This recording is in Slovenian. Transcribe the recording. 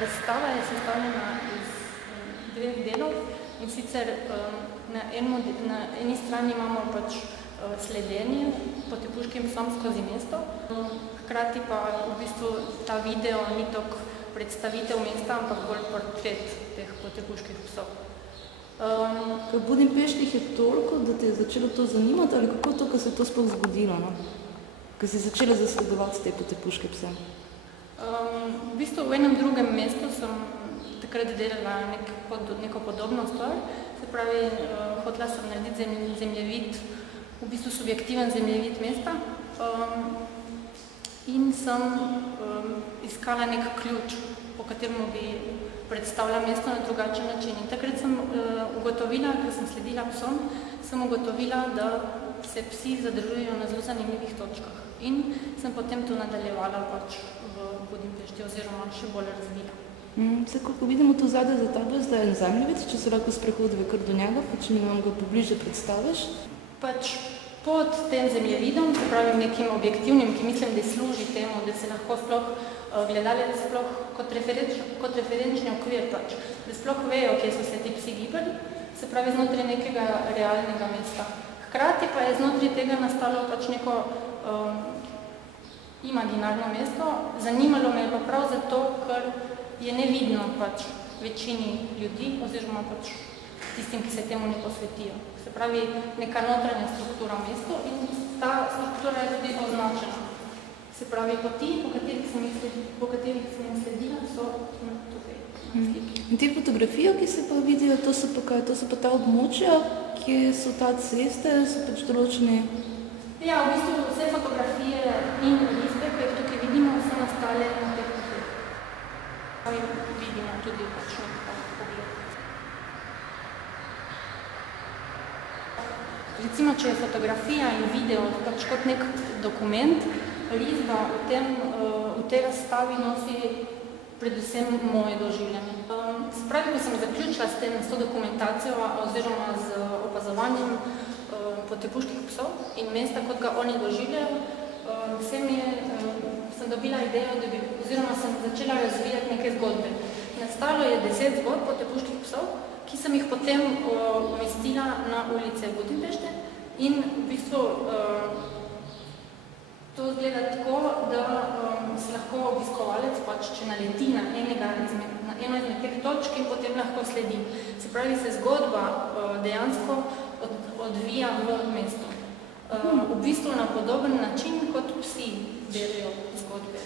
Razstava je sestavljena iz dveh delov, in sicer na eni strani imamo pač sledenje potepuškim psom skozi mesto, hkrati pa v bistvu ta video ni toliko predstavitev mesta, ampak bolj portret teh potepuških psov. V Budimpešti jih je toliko, da te je začelo to zanimati, ali kako to, ko se je to sploh zgodilo, no? Ko si začela zasledovati te potepuške pse? V bistvu v enem drugem mestu sem takrat delala neko podobno stvar, se pravi, hotela sem narediti zemljevid, v bistvu subjektiven zemljevid mesta, in sem iskala nek ključ, po kateremu bi predstavila mesto na drugačen način. In takrat sem ugotovila, ker sem sledila psom, sem ugotovila, da se psi zadržujejo na zelo zanimivih točkah. In sem potem to nadaljevala pač v Budimpešti oziroma še bolj razvila. Zdaj, ko vidimo tu zadaj za tabo, zdaj je en zemljevid, če se lahko sprehodive kar do njega, pa če nam ga pobliže predstaviš? Pač pod tem zemljevidom, se pravi nekim objektivnim, ki mislim, da služi temu, da se lahko sploh gledalec sploh kot referenčni okvir pač, da sploh vejo, kje so se ti psi gibali, se pravi znotraj nekega realnega mesta. Hkrati pa je znotraj tega nastalo pač neko imaginarno mesto, zanimalo me je pa prav zato, ker je nevidno pač večini ljudi oziroma pač tistim, ki se temu ne posvetijo. Se pravi, neka notranja struktura v mestu in ta struktura je tudi označena. Se pravi, poti, po katerih sem jim sledila, so tukaj na sliki. In te fotografije, ki se pa vidijo, to so pa ta območja, ki so ta ceste, so pač določene? Ja, v bistvu vse fotografije in risbe, ki jih tukaj vidimo, so nastale na teh poteh. Vidimo tudi pač nekaj pogled. Recimo, če je fotografija in video pač kot nek dokument, risba v tej razstavi nosi predvsem moje doživljanje. Se pravi, ko sem zaključila s to dokumentacijo oziroma z opazovanjem potepuških psov in mesta, kot ga oni doživljajo, sem dobila idejo, oziroma sem začela razvijati neke zgodbe. Nastalo je 10 zgodb potepuških psov, ki sem jih potem umestila na ulice Budimpešte in v bistvu to izgleda tako, da se lahko obiskovalec pač, če naleti na eno izmed teh točk in potem lahko sledi. Se pravi, se zgodba dejansko odvija v mestu. V bistvu na podoben način, kot psi berijo zgodbe.